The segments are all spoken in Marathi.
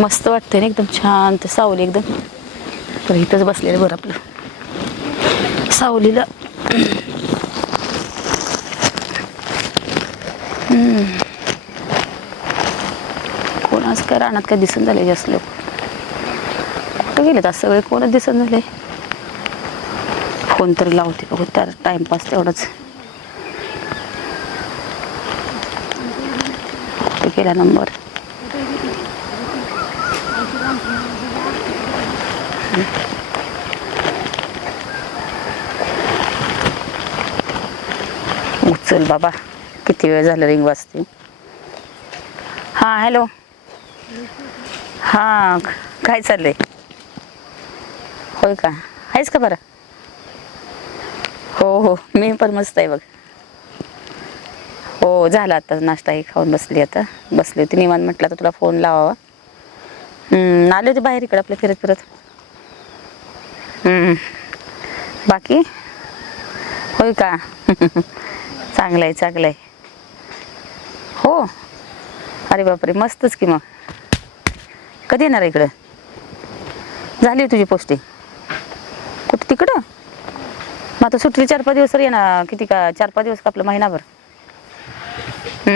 मस्त वाटतंय ना एकदम शांत सावली एकदम. तर इथंच बसलेलं बरं आपलं. सावलीला. कोण आज काय रानात काय दिसून झाले जास्त लोक कुठं गेले आज सगळे कोणच दिसून झाले. फोन तरी लावते बघू त्या टाइमपास तेवढंच. केला नंबर. उचल बाबा किती वेळ झाला रिंग वाजते? हां हॅलो हां काय चाललंय? होय का? आहेस का बरं? हो हो मी पण मस्त आहे बघ. हो झाला आता नाश्ताही खाऊन बसली आता. बसली होती निवांत म्हटलं तर तुला फोन लावावा. आले होते बाहेर इकडे आपल्या फिरत फिरत बाकी? होय का? चांगलं आहे चांगलं आहे हो. अरे बापरे मस्तच की मग. कधी येणार आहे इकडं? झाली तुझी पोस्टिंग. कुठं तिकडं? मग आता सुट्टी चार पाच दिवस तर येणार किती का? चार पाच दिवस का आपलं महिनाभर?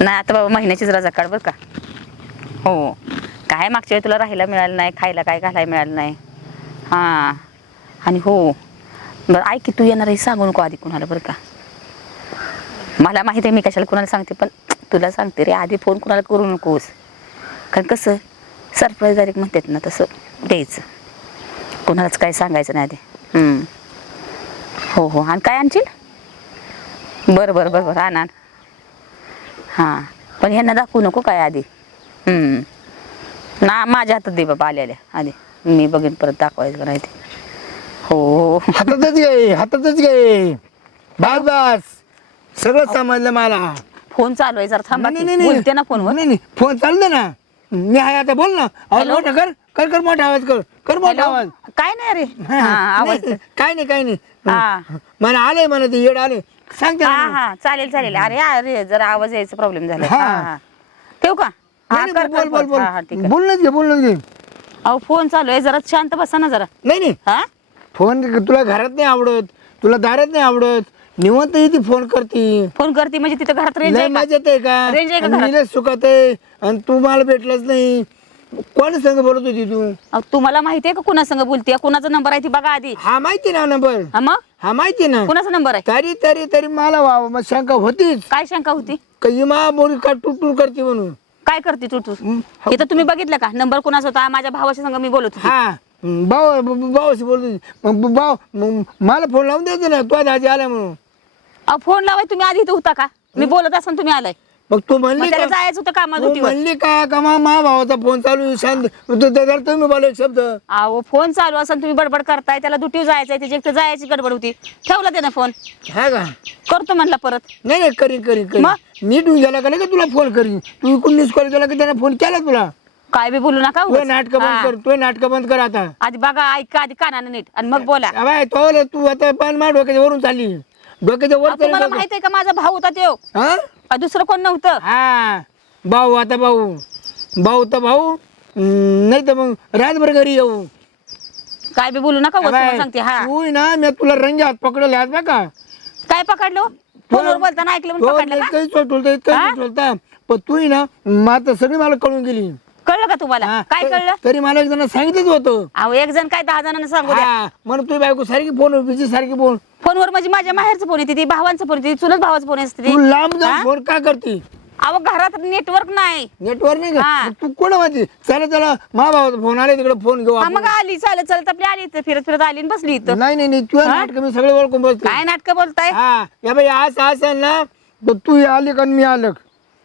नाही आता बाबा महिन्याचीच रजा काढ बरं का. हो. काय? मागच्या वेळी तुला राहायला मिळालं नाही खायला काय घालायला मिळालं नाही. हां. आणि हो. बरं ऐक की तू येणार आहे सांगू नको आधी कुणाला बरं का? मला माहिती आहे मी कशाला कुणाला सांगते पण तुला सांगते रे आधी फोन कुणाला करू नकोस. कारण कसं सरप्राईज डायरेक्ट म्हणतात ना तसं द्यायचं. कुणालाच काय सांगायचं नाही आधी. हो हो. आणि काय आणशील? बरं बरं बरं बरं. आण आण. हां. पण ह्यांना दाखवू नको काय आधी. हम्म. ना माझ्या हातात दे बाबा आलेल्या. आधी. मी बघेन परत दाखवायचं का नाही ते. हो. हातातच घे हातातच घे. बस बस. सगळं समजलं मला. फोन चालू आहे जरा थांबा नाही, की. नाही, नाही. बोलते ना फोनवर. नाही नाही. फोन चालू दे ना. मी आहे आता बोल ना. आवाज? मोठा कर कर कर मोठा आवाज कर. कर मोठा? आवाज. काय नाही रे. हा, आवाज नाही, काय नाही काय नाही. हा. मला आलंय मला ते येड आले सांगते हा ना. हा. चालेल चालेल. अरे अरे जरा आवाज यायचा प्रॉब्लेम झाला. हा. हा हा. ठेवू का? नाही, नाही, बोल बोल बोल. आहे. बोलणंच घे बोलणंच घे अहो फोन चालू आहे जरा शांत बसा ना जरा. नाही नाही. हा? फोन तुला घरात नाही आवडत तुला दारात नाही आवडत निवंत येते फोन करते. फोन करते म्हणजे तिथं घरात रेंज लय आहे का? मजेत आहे का? रेंज आहे का घरात? मी सुखात आहे आणि तू मला भेटलंच नाही. कोण संग बोलत होती तू? अहो, तुम्हाला माहिती आहे का कुणा संग बोलते कुणाचा नंबर आहे ती बघा आधी. हा माहिती ना नंबर हा मग? हा माहिती ना. कुणाचा नंबर आहे? तरी तरी तरी मला वा- मग शंका होतीच. काय शंका होती? का इमा बोली का टूटूर करते म्हणून? काय करते तू तू? हं, इथं तुम्ही बघितलं का? नंबर कुणाचा होता? माझ्या भावाच्या संग मी बोलत होती. हा भाऊ भाऊशी बोलत मग भाऊ मग मला फोन लावून द्यायचं ना? तो दाजी आला म्हणून. फोन लावाय तुम्ही आधी इथं होता का? मी बोलत असताना तुम्ही आलाय. मग तू मग म्हणली त्याला का जायचं होतं कामा तू ड्युटीवर म्हणली का का मा मा भावाचा फोन चालू आहे, शांत तू तुम्ही बोला एक शब्द. अहो फोन चालू असं तुम्ही बडबड करताय त्याला ड्युटीवर जायचंय त्याची एकटं जायची गडबड होती. ठेवला त्यानं फोन हा का? करतो म्हणला परत. नाही नाही करीन करीन करीन? मी तू गेला का नाही का तुला फोन करीन? तू इकडून मिस कॉल केला की त्याने फोन केला तुला? काय बी बोलू नका तू उगाच. नाटक बंद हा. कर तू नाटक बंद कर आता. आधी बघा ऐका आधी कानानं नीट. आणि मग बोला. अबाय तो तू आता पान मा डोक्याच्या वरून चालली. डोक्याच्या वर अहो, तुम्हाला चालली माहीत आहे का माझा भाऊ होता त्यो हा? दुसरं कोण नव्हतं? हा भाऊ आता भाऊ. भाऊ तर भाऊ नाही तर मग रातभर घरी येऊ. काय बी बोलू नका सांगते हा. तू ना मी तुला रंगे हात पकडले हात बघा काय पकडलो? फोनवर बोलताना ऐकलं म्हणून पकडलं का? काही चोटवलता हा? पण तू ना माता सगळी मला कळून गेली. कळलं का तुम्हाला? हा, काय कळलं? तरी मला एक जण सांगितलंच होतं. अहो एक जण काय दहा जणांना सांगू द्या. हा म्हणून तुझी बायको सारखी फोन बिजी सारखी फोन. फोनवर म्हणजे माझ्या माहेरचं फोन येते ती भावांचं फोन येते चुलत भावाचं फोन असते तू. लांब? जाऊन फोन का करते? अहो घरात नेटवर्क नाही. नेटवर नाही का? हा. तू कोण माहिती चला चला मा भावाचा फोन आला तिकडे फोन घेऊ हा आपण. मग आली चालत चालत आपली आली इथं फिरत फिरत आली आणि बसली इथं. नाही नाही नाही तुझ्या? नाटक मी सगळे ओळखून बसते. काय नाटक बोलताय? हा या बाई असं असं ना तर तू आली का आणि मी आलं?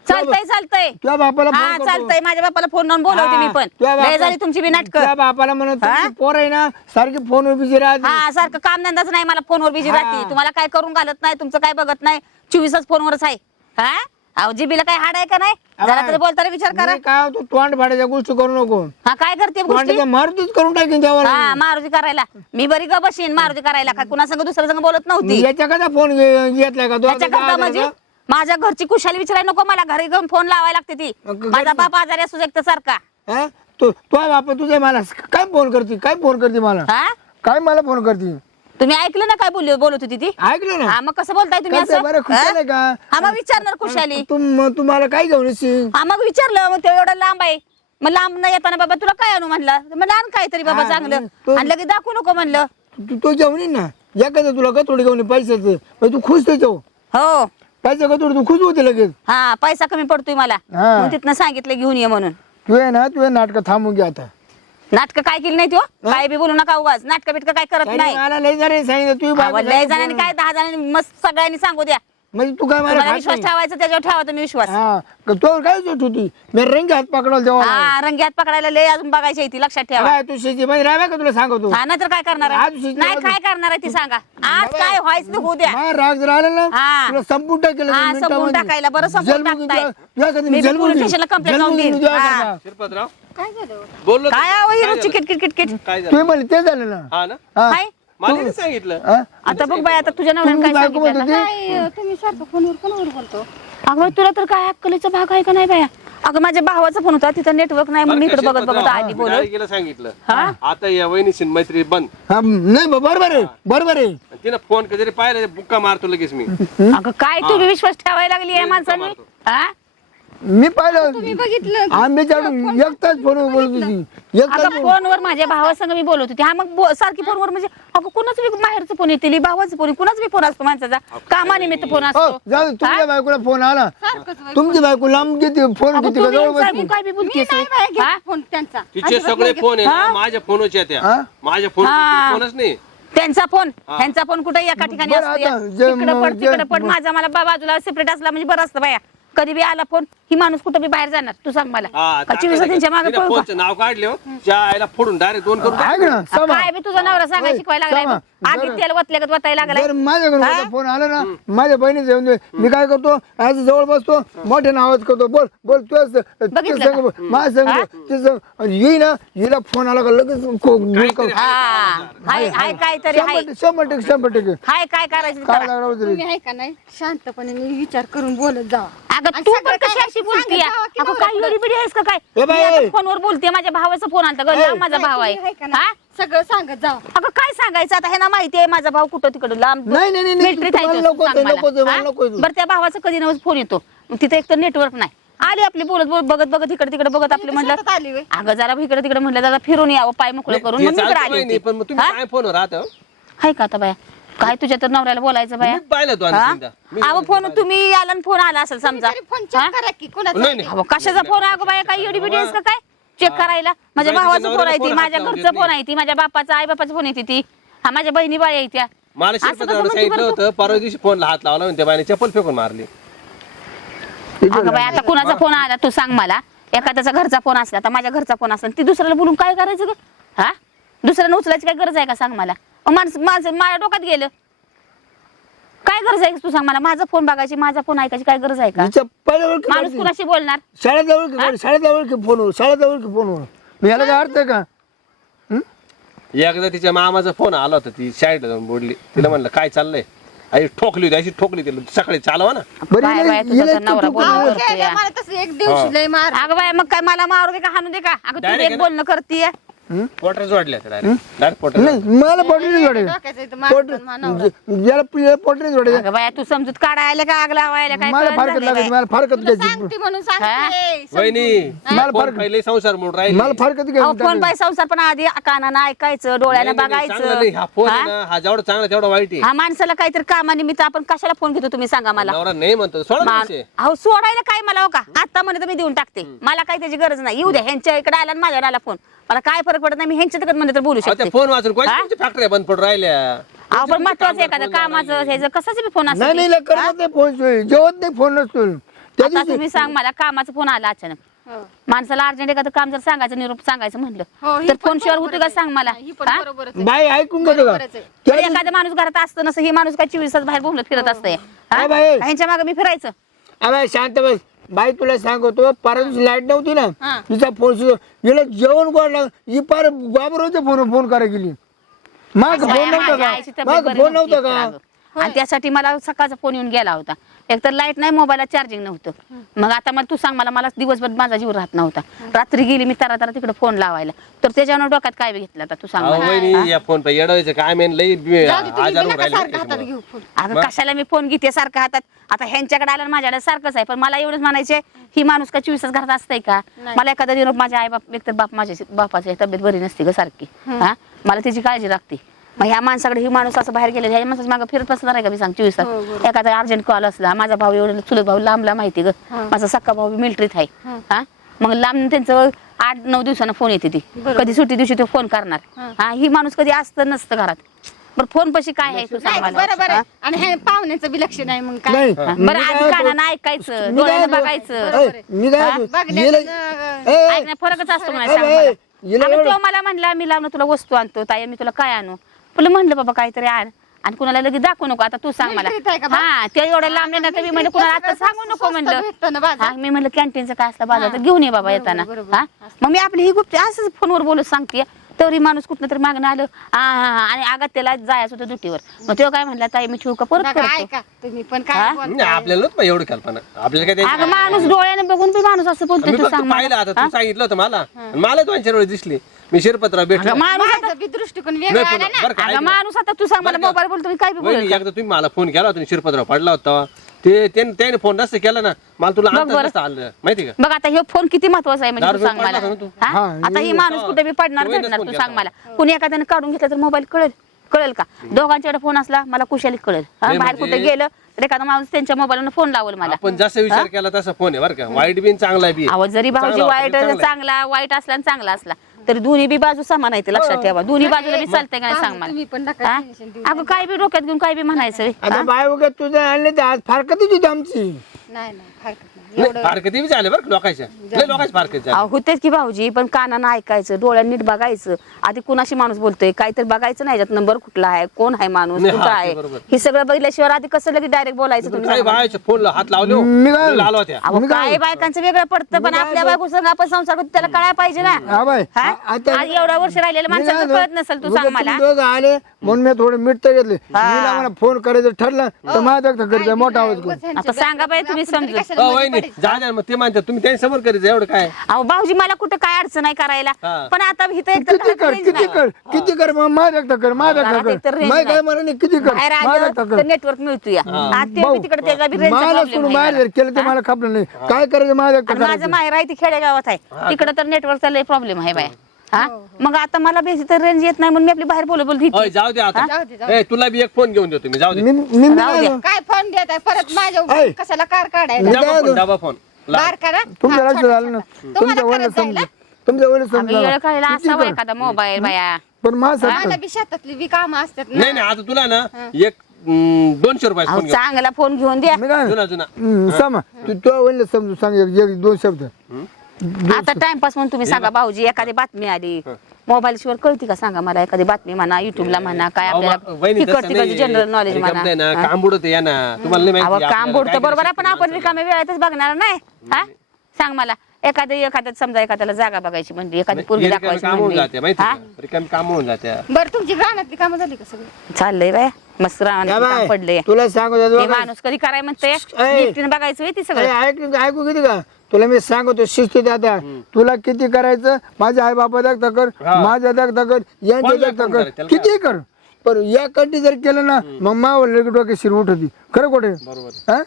चालतंय चालतंय. तुझ्या बापाला हा फोन करतो. चालतंय. माझ्या बापाला फोन लावून बोलवते मी पण. तुझ्या लय बापा- झाली तुमची बी नाटक. तुझ्या बापाला म्हणत हा? पोर आहे ना सारखी फोन बिजी राहते. हा सारखं काम धंदाच नाही मला फोनवर बिझी हा. राहते. तुम्हाला काय करून घालत नाही तुमचं काय बघत नाही चोवीसच फोनवरच आहे. हा? अहो जिबीला काय हाड आहे का नाही? जरा तरी बोलताना विचार करा. नाही काय तू तोंड फाडायच्या गोष्टी करू नको. हा काय करते गोष्टी? मारुतीच करून टाकेन त्यावर. हा मारुती करायला. मी बरी ग बशीन मारुती करायला काय कुणा संग दुसऱ्या संग बोलत नव्हती? याच्या कसा फोन घेतलाय का? तू आता त्याच्याकरता दहा म्हणजे? माझ्या घरची कुशाली विचारायला नको मला घरी घेऊन फोन लावायला लागते ती. मग घरी- माझा बाप आजारी असू शकतो सारखा. हा? तू तो बापा तुझे मला. काय फोन करते? काय फोन करते मला? हा? काय मला फोन करते? तुम्ही ऐकलं ना काय बोलली बोलत होती ती? ऐकलं ना? हा मग कसं बोलताय तुम्ही कसं असं? बरं खुशाल आहे? का? हा मग विचारणार खुशाली. तुम तुम्हाला काय घेऊन येशील? हा मग विचारलं मग ते एवढं लांब आहे. मग लांब नाही येताना बाबा तुला काय आणू म्हणलं? म्हणलं आण काहीतरी बाबा हा, चांगलं. मग तो- आणि लगेच दाखवू नको म्हणलं. तू तो घेऊन ये ना. एखादं तुला का थोडी घेऊन पैशाचं? मग तू खुश त्याच्यावर हो. पैसा का तू खुश होते लगेच. हा पैसा कमी पडतोय मला. हा. मग तिथनं सांगितलं घेऊन ये म्हणून. तू आहे ना तू नाटक थांबून घे आता. नाटक काय केली नाही तो काय बी बोलू नका उगाच. नाटक बिटक काय करत नाही. मला लय जणांनी सांगितलं तू अहो, लय जणांनी काय दहा जणांनी मस्त सगळ्यांनी सांगू द्या. म्हणजे तू काय मला तुम्हाला खात विश्वास नाही. ठेवायचा त्याच्यावर ठेवा तुम्ही विश्वास हा तो काय जोट होती मी रंग हात पकडला तेव्हा हा रंग्यात पकडायला लय अजून बघायची ती लक्षात ठेवा काय तू शेती मध्ये राहाव्या का तुला सांगतो हा ना तर काय करणार आहे? आज सुचलं नाही. काय करणार आहे ती सांगा आज काय व्हायचं ते होऊ द्या हा राग जर आला ना हा. तुला संपून टाकेल हा, संपवून टाकायला. बरं, संपवून टाकताय. मी बी पोलीस स्टेशनला complaint लावून देईन. हा. शिरपतराव काय झालं बोललो काय तुम्ही. आहो काय हिरो झालं? चिकिट किट किट काय झालं तुम्ही म्हणले ते झालं ना हा ना. काय मला नाही सांगितलं. हा? आता बघ बाय आता तुझ्या नवऱ्याने काय बायको म्हणत सांगितलं? ना? होती काय तुम्ही सारखं फोनवर कोणावर बोलतो. अगं तुला तर काय अक्कलीचा भाग आहे का नाही बाया? अगं माझ्या भावाचा फोन होता तिथं नेटवर्क नाही म्हणून इकडे बघत बघत आली बोलत. गेलं सांगितलं? आता या वहिनीशी मैत्री बंद. हा, नाही बा- बरोबर आहे बरोबर आहे आणि तिनं फोन कधी पाहिलं बुक्का मारतो लगेच मी. अगं काय तुम्ही विश्वास ठेवायला लागली आहे माणसांनी. हा? मी पाहिलं. तुम्ही बघितलं. आम्ही चालू एकटाच फोन बोलत होती. एकटाच अगं फोनवर माझ्या भावासंग मी बोलत होती. हा मग बो- सारखी फोनवर म्हणजे अगं कुणाचं बी बाहेरचं फोन येते भावाचं फोन कुणाच बी फोन असतो माणसाचा. कामानिमित्त फोन हो असतो. जाऊ दे, तुमच्या बायकोला फोन आला. सारखंच बाई. तुमची बायको लांब घेते फोन अगं घेते का तुम्ही जवळ यांचा बसते बी काय बी मी बोलतेस नाही बाया घेत हा? फोन त्यांचा. तिचे सगळे फोन आहे ना माझ्या फोनच हा? माझ्या फोन हा. फोनच नाही. त्यांचा फोन. ह्यांचा फोन कुठे? एका ठिकाणी बरं असतो. आता जे पड जे- तिकडे पड. माझा मला बा- बाजूला सेपरेट असला म्हणजे बरं असतं बाया. कधी बी आला फोन ही माणूस कुठं बी बाहेर जाणार? तू सांग मला. हा, का चोवीस मागे तिनं पळू का? फोनचं नाव काढले हो. आईला फोडून डायरेक्ट दोन करून ऐक ना आ, समा काय बी तुझा नवरा सांगायला ओय, शिकवायला लागलाय समा, जरा- तेल वतल्यागत वतायला लागलाय. जर माझ्याकडून माझा फोन आला ना माझ्या बहिणी येऊन दे. मी काय करतो आज जवळ बसतो मोठ्याने आवाज करतो. बोल बोल तू बघितलं संग माझ्या? संग ते संग. येई ना हिला फोन आला का लगेच को- हा हाय हाय काहीतरी हाय. शंभर टक्के शंभर टक्के शंभर टक्के. हाय काय करायचं ते काय करा. लागणार होतं रे? तुम्ही आहे का नाही शांतपणे विचार करून बोलत जा. अगं आणि तू सगळं पण कशी काय अशी की अगं काय. एवढी बिडी आहेस का काय ए बाई, मी आता ए. फोनवर बोलते माझ्या भावाचा फोन आलता गं माझा भाव आहे का हा? सगळं सांगत जा अगं काय सांगायचं आता हे ना माहिती आहे माझा भाव कुठं तिकडं लांब नाही, नाही, नाही, नाही, मिलिटरीत आहे तुम्हाला तो, नको सांग ते, मला. नको ते, मला हा? नको ते. बरं त्या भावाचा कधी नवस फोन येतो मग तिथे एक तर नेटवर्क नाही आली आपली बोलत बोलत बघत बघत इकडे तिकडे बघत आपली म्हणलं आली होय. अगं जरा इकडे तिकडे म्हणलं जरा फिरून यावं पाय मोकळं करून मग मी इकडे चालतं आली वहिनी, होती पण मग तुम्ही हा? काय फोनवर राहत हो? हाय का आता बाया काय तुझ्या तर नवऱ्याला बोलायचं बाया? मी पाहिलं तो हा? आणखीनदा. मी अहो फोन तुम्ही आला आणि फोन आला असेल समजा. तरी फोन हा? चेक करा की कोणाचा नाही नाही. अहो, कशाचा फोन अगं बाया? काय एवढी बिडी आहेस का काय चेक करायला. माझ्या बाई, भावाचा फोन आहे ती माझ्या फोन हात घरचा फोन आहे ती माझ्या बापाचा आई बापाचा फोन येते ती. हा माझ्या बहिणी बाई आहे त्या. मला असं कसं म्हणते सांगितलं बरं तू? होतं परवा दिवशी फोनला हात लावला त्या बाईने चप्पल फेकून मारली. अगं बाई आता कुणाचा फोन आला तू सांग मला. एखाद्याचा घरचा फोन असला तर माझ्या घरचा फोन असला ती दुसऱ्याला बोलून काय करायचं ग? हा? दुसऱ्याला उचलायची काय गरज आहे का सांग मला? अहो, माणसं माझं माझ्या डोक्यात गेलं. काय गरज आहे तू सांग मला? माझा फोन बघायची माझा फोन ऐकायची काय गरज आहे का? हिच्या माणूस. कुणाशी बोलणार? शाळेत जवळ की शाळेत जवळ की फोनवर की ह्याला काय अर्थ आहे का? एकदा तिच्या मामाचा फोन आला होता ती शाळेत जाऊन बोलली. तिला म्हणलं काय चाललंय? आई ठोकली होती अशी ठोकली तिला सकाळी चालवा ना. बरं काय हिला- बाया तुझा हिला तर नवरा तू- बोलणं अहो, करतोय. केलं या. मला तसं एक दिवशी लय मार. अगं बाय मग काय मला मारू दे का हाणू दे का? अगं तू Direct एक ना? बोलणं करतीये. पोटर जोडल्या डायरेक्ट डायरेक्ट पोटर नाही मला पोटरी जोडे डोक्याचं इथं मारतात मानावर. याला पोटरी जोडे अगं बाया तू समजूत काढायला का आग लावायला? काय मला कळत फारकत झालंय लागत. मला फारकत तुला घ्यायची सांगते म्हणून सांगते. वहिनी मला फोन फरक- पहिले संसार म्हणून राहिले? मला फारकत अहो घ्यायची फोन बाय संसार पण आधी कानानं ऐकायचं डोळ्यानं. हा फोन आहे बघायचं ना हा जेवढा चांगला तेवढा वाईट आहे. हा माणसाला काहीतरी कामानिमित्त आपण कशाला फोन घेतो तुम्ही सांगा मला? नवरा नाही म्हणतो सोडा ना मा- विषय. अहो सोडायला काय मला हो का? आता म्हणे तर मी देऊन टाकते. मला काही त्याची गरज नाही. येऊ द्या ह्यांच्या इकडे आला आणि माझ्यावर आला फोन. मला काय फरक पडत नाही मी ह्यांच्या तिकडे म्हणले तर बोलू शकते. फोन वाचून फॅक्टरी बंद पडून राहिल्या? अहो पण महत्वाचं एखादं कामाचं ह्याचं कसाच बी फोन नाही नाही असतो लय करमत नाही फोन सोय जेवत नाही फोन नसतो. त्या आता दिवशी तुम्ही सांग मला कामाचा फोन आला अचानक. हो. माणसाला अर्जंट एखादं काम जर सांगायचं निरोप सांगायचं हो, म्हणलं ही तर पण फोन शिवाय होतं का आहे. सांग मला? ही पण हा? बरोबरच आहे. बाई ऐकून घेतो का? बरोबरच आहे. त्या तर दिवशी- एखादा माणूस घरात असतं नसं हे माणूस काय चोवीस तास बाहेर बोलत फिरत असतंय. हा? ह्यांच्या मागे मी फिरायचं. अबे शांत बस. बाई तुला सांगतो परत दिवशी लाइट नव्हती ना. हा. तिचा फोन सुद्धा हिला जेवण गोड लाग ही पार बाबरोच्या फोन फोन करा गेली. माग असं फोन नव्हता का? आईची तब्येत माग बरी फोन नव्हती का? अगं. आणि त्यासाठी मला सकाळचा फोन येऊन गेला होता. एकतर लाइट नाही मोबाईलला चार्जिंग नव्हतं. मग आता मला तू सांग मला मला दिवसभर माझा जीव राहत नव्हता. रात्री गेली मी तारा तारा तिकडे फोन लावायला. तर त्याच्यावर डोक्यात काय घेतलं आता तू सांग अहो मला. वहिनी या फोन पे येडवायचं काय मेन? लई बी- जाऊ दे तुम्ही आजार होऊन बिना राहिले सारखं हातात त्याच्यामुळं. घेऊ फुल अगं कशाला मी फोन घेते सारखं हातात? आता ह्यांच्याकडे आलं आणि माझ्याकडे सारखंच आहे. पण मला एवढंच म्हणायचे ही माणूस का चोवीस तास घरात असतंय का? नाही. मला एखादा दिवस माझ्या आई बाप एकतर बाप माझ्या बापाची तब्येत बरी नसते ग सारखी. हा? मला त्याची काळजी लागते. मग ह्या माणसाकडे ही माणूस असं बाहेर गेले ह्या माणसाचं मागं फिरत बसणार आहे का मी सांग चोवीस तास. एखादा अर्जंट कॉल असला माझा भाऊ एवढं चुलत भाऊ लांबला माहिती ग. माझा सक्का भाऊ मिलिटरीत आहे. हा. मग लांब त्यांचं आठ नऊ दिवसानं फोन येते ती. कधी सुट्टी दिवशी तो फोन करणार. हा. हा ही माणूस कधी असतं नसतं घरात. बरं फोन पशी काय आहे तू सांग मला. बरोबर? आहे. आणि हे पाहुण्याचं बी लक्ष नाही मग काय? नाही. हा, बरं काय आधी कानानं ऐकायचं. मी काय डोळ्यानं बघायचं. ऐ, मी काय बघण्याचं ऐ, ऐकण्यात फरकच असतो मला. सांग. हिला एवढं- तो मला म्हणला मी लावून तुला वस्तू आणतो. ताई मी तुला काय आणू? तुला म्हणलं बाबा काहीतरी आण आणि कुणाला लगेच दाखवू नको आता तू सांग मला मिलिटरीत आहे का बा? हा ते एवढं लांब नाही तर मी म्हणलं कुणाला आता सांगू नको म्हणलं भेटतं ना बाजार. हा मी म्हणलं कॅन्टीनचं काय असलं बाजार तर. घेऊन ये बाबा बरोबर, येताना बरोबर. हा मग मी आपली ही गुप्त असंच फोनवर बोलत सांगते तरी माणूस कुठनं तरी मागणं आलं हा हा. आणि आगात त्याला जायचं होतं दुटीवर मग तो काय म्हणला ताई मी ठेवू का परत नका करतो ऐका तुम्ही पण हा? काय नाही, बोलताय? आपल्याला नव्हतं एवढी कल्पना आपल्याला काय अगं त्याची- माणूस डोळ्याने बघून बी माणूस असं बोलतो मी तू फक्त सांग पाहिलं मला. आता? तू सांगितलं होतं मला आणि मला दोन चार वेळेस दिसली मी शिरपत्रा भेटलो अगं माणूस आता माझा बी दृष्टिकोन वेगळा पण आला ना बरं का, ऐक अगं ना. माणूस आता तू सांग मला बरं का? मोबाईल बोलतो मी काय बी बोलेल वहिनी? एकदा तुम्ही मला फोन केला होता शिरपत्रा पडला होता ते त्याने त्याने फोन नसतं केला ना मला तुला बघ अंतर बरं. नसतं आलं माहिती का बघ आता हे फोन किती महत्त्वाचा आहे म्हणजे दारू सांग मला पडला तू? हा? आता ही माणूस कुठे बी पडणार धरणार फोन तू सांग मला कुणी एखाद्याने काढून घेतला तर मोबाईल कळेल कळेल का दोघांच्याकडे फोन असला मला कुशाली कळेल हा? नाही बाहेर म्हणजे- कुठे गेलं तर एखादा माणूस त्यांच्या मोबाईलवर फोन लावल मला आपण जसा विचार केला तसा फोन आहे बरं का वाईट बिन चांगला बी आहे. आवाज जरी भाऊजी चांगला वाईट वाटलं, चांगला आहे. चांगला वाईट असला आणि चांगला असला तरी दोन्ही बी बाजू समान आहे ते लक्षात ठेवा दोन्ही बाजूला बी चालतंय का नाही सांग तुम्ही पण मला नका हा? tension देऊ. अगं काय बी डोक्यात घेऊन काय बी म्हणायचं रे. आता हा? बाय वगैरे तुझं आणले तर आज फार कधी तुझी आमची नाही नाही हरकत नाही. नाही, एवढं फारकती बी झाले बरं का लोकांच्या लय लोकांच्या फारकती झाले. अहो, होतेच की भाऊजी पण कानानं ऐकायचं डोळ्यांनी नीट बघायचं. आधी कुणाशी माणूस बोलतोय? काहीतरी बघायचं नाही याच्यात नंबर कुठला आहे कोण आहे माणूस नाही, कुठं हा, ते आहे? बरोबर. हे सगळं बघितल्याशिवाय आधी कसं लगेच डायरेक्ट बोलायचं तुम्ही? सांगा. बायाच्या फोनला हात लावले हो. मी काय- लय लाल होत्या. अहो मी काय- काय बायकांचं वेगळं पडतं पण आपल्या बायको संग आपण संसार करतो त्याला कळायला पाहिजे ना. हा बाय हा? आ- आता आज एवढ्या वर्ष राहिलेल्या मी काय माणसाला कळत नसेल तू उद्या सांग तुम्ही मला दोघं आले म्हणून मी थोडं मीठ तर घेतले. फोन करायचं ठरलं तर माझा घरचा मोठा आवाज करू आता सांगा बाई तुम्ही समजून हो वहिनी जा द्या मग ते म्हणतात तुम्ही त्यांच्यासमोर करीत जा, एवढं काय? अहो भाऊजी मला कुठं काय अडचण आहे करायला? हा. पण आता इथं एक तर किती कर range किती नाही. कर किती कर मग माझा एकटा कर माझा घरात एकटा एक तर कर माय काय नाही. मला नाही किती कर बाहेर माझा आलं एकटा तर कर नेटवर्क मिळतो या ते भाऊ, तिकडे बी मला सोडून बाहेर केलं ते मला खपलं नाही. काय करायचं माझा एकटा आणि माझं करायचं? माहेर आहे ती खेडेगावात आहे. तिकडे तर नेटवर्कचा लय प्रॉब्लेम आहे बाय. हा? मग आता मला बेसी तर रेंज येत नाही म्हणून मी आपली बाहेर बोलत बोलत होय. जाऊ दे आता. जाऊ दे, जाऊ ए, तुला बी एक फोन घेऊन देतो मी जाऊ दे. मी मी मी राहू काय द्या. काय फोन देत आहे? परत माझ्या ऐ. कशाला कार काढायला? डबा फोन डबा फोन ला- बार करा तुमच्या हा, लक्षात छोटा, आलं ना छोटा. तुमच्या तुम्हाला वडील समजा तुमच्या समजा कळायला असावा? एखादा मोबाईल बाया. पण माझं हा. मला बी शेतातली बी कामं असतात ना. नाही नाही आता तुला ना एक हम्म, दोनशे रुपये अहो फोन घेऊन चांगला फोन घेऊन द्या. मी काय जुना जुना. समा तू तुझ्या वडील समजून सांग एक एक दोन शब्द. आता टाइमपास म्हणून तुम्ही सांगा भाऊजी एखादी बातमी आली. मोबाईल शिवाय कळती का सांगा मला एखादी बातमी म्हणा युट्यूबला म्हणा काय आपल्याला तिकडची. जनरल नॉलेज रिकामं म्हणा. काम बुडत या ना. तुम्हाला नाही अहो माहिती काम आपल्याला बुडतं काय बरोबर आहे पण करायचं आपण रिकाम्या वेळातच बघणार नाही. हा? सांग मला एखाद्या एखाद्या समजा एखाद्याला जागा बघायची म्हणली एखादी हे रिकामी दाखवायची कामं होऊन जाते म्हणली माहिती हा? का? रिकामी काम होऊन जात्या बरं तुमची कामं झाली का सगळी? चाललंय बाय. मस्त या राहणार बाय, पडले तुला सांगू ते देतो माणूस कधी कराय म्हणते. एकटीने बघायचं होय ती सगळं. ऐक ऐकू किती का? तुला मी सांगतो शिस्तीत आता तुला किती करायचं? माझ्या आई बापा दाखता कर. माझ्या दाखता कर यांच्या दाखता फोन कर. किती कर. पण या कंटी जर केलं ना मग मावर लगेच डोके शिर उठती. खरं कोठे? बरोबर. हा?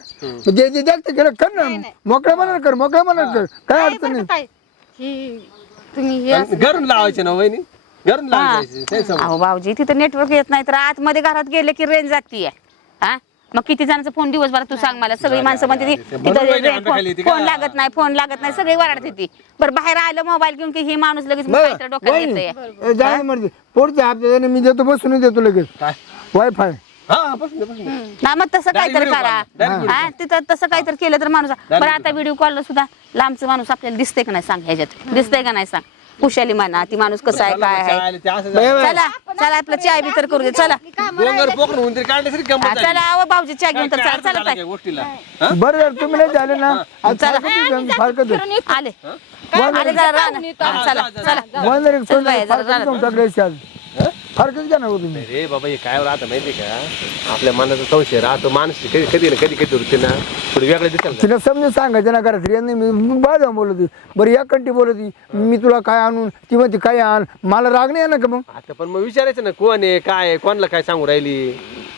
जे जे जास्त केलं कर ना. मोकळ्या मनात कर मोकळ्या मनात कर. काय अडचण नाही तुम्ही घरून लावायचे ना वहिनी? घरून लावायचे ते समज. अहो भाऊजी तिथं नेटवर्क येत नाही तर आतमध्ये घरात गेले की रेंज जातीये. हा? मग किती जणांचा फोन दिवसभरात तू सांग मला. सगळी माणसं म्हणते ती, ते बरोबर आहे ना, तिथं आंब्याखाली येते फोन का? लागत नाही फोन लागत नाही. सगळी वराडते ती बरं बाहेर आलं मोबाईल घेऊन की हे माणूस लगेच काहीतरी डोक्यात येतंय पुढच्या हप्त्याने मी देतो बसून देतो लगेच. काय? वायफाय हा बसून दे, बसून दे. ना मग तसं काहीतरी video करा. call, direct video हा तिथं तसं काहीतरी केलं तर माणूस बरं आता व्हिडिओ कॉलला सुद्धा लांबचं माणूस आपल्याला दिसतंय का नाही सांग ह्याच्यात. दिसतंय का नाही सांग. कुशाली म्हणा ती माणूस कसा आहे काय आहे. चला चला आपलं चाय बी तर करू दे चला. हा. चला अहो भाऊजी चाय घेऊन तर चला चला ताई. बरं जर तुम्ही नाही झाले ना आज फारकत आले. आले जरा राहणार. हा, चला चला. वन जर चल बाई, जरा फारकत तुमचा ग्रेस आज? फारकच घ्या ना हो तुम्ही. रे बाबा हे काय राहतं माहिती का? आपल्या मनाचा संशय राहतो. माणूस कधी कधी ना कधी कधी वृत्ती ना थोडी वेगळं दिसेल. तिला समजून सांगायचं ना घरात. यांनी मी बाजा बोलत होती. बरं या कंटी बोलत होती. मी तुला काय आणून? ती म्हणते काय आण? मला राग नाही ना का मग? आता पण मग विचारायचं ना कोण आहे काय आहे, कोणाला काय सांगू राहिली?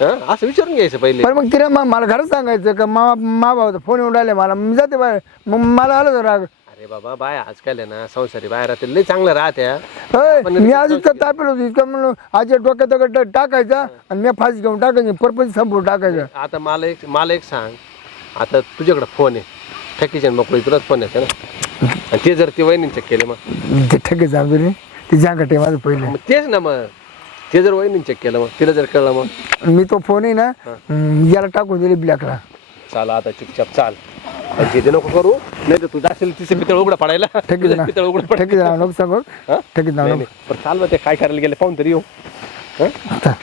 हं? असं विचारून घ्यायचं पहिले. पण मग तिला म- मला घरात सांगायचं का मा मा भावाचा फोन येऊन राहिले मला. मी जाते बाहेर. मग मला आलं होतं राग. अरे बाबा बाय आजकाल आहे ना संसारी बाहेर राहते लय चांगलं राहत्या. होय, पण मी आज इतकं तापेल होतो इतकं म्हणून आजच्या डोक्यात दगड टाकायचा आणि मी फास घेऊन टाकायची परपंच संपवून टाकायचं. आता मला एक मला एक सांग. आता तुझ्याकडे फोन आहे. ठकीच्या मोकळी तुलाच फोन येते ना? आणि ते जर ते वहिनी चेक केले मग? ते ठके जाऊ रे. ते जागटे माझं पहिलं. मग तेच ना मग. ते जर वहिनी चेक केलं मग तिला जर कळलं मग? मी तो फोन आहे ना याला टाकून दिले ब्लॅकला चाल आता चुपचाप चाल. जिथे नको करू नाही तर तू जाशील तिचं पितळ उघडं पडायला. ठेकी तुझं पितळ उघडं पडायला. ठेकी नको सांगू. हा? ठेकी नाही, नाही. पण चाल मग ते काय करायला गेले पाहून तरी येऊ. हं? आता.